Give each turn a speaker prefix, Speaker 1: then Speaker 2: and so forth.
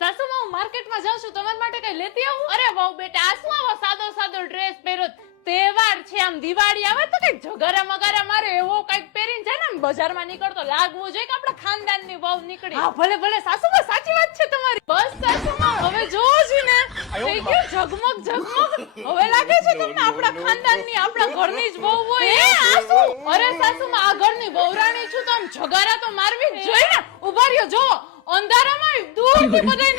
Speaker 1: સાસુમાં હું માર્કેટમાં જાઉં છું તમારા માટે કઈ લેતી આવું? અરે વહુ બેટા આ શું આવો સાદો સાદો ડ્રેસ પહેરો તહેવાર છે આમ દિવાળી આવે તો કંઈક જગારા મગારા મારે એવો કંઈક પહેરીને જાય ને બજારમાં નીકળતો લાગવું જોઈએ કે આપણા ખાનદાનની વહુ નીકળી. હા ભલે ભલે સાસુમાં સાચી વાત છે તમારી. બસ સાસુમાં હવે જોવો છું ને થઈ ગયું ઝગમગ ઝગમગ. હવે લાગે છે તમને આપણા ખાનદાનની આપણા ઘરની જ વહુ હોય એ? આ શું? અરે સાસુમાં આ ઘરની વહુરાણી છું તો આમ જગારા તો મારવી જ જોઈએ ને. ઊભા રહ્યો જો અંધારામાં Hindi pa din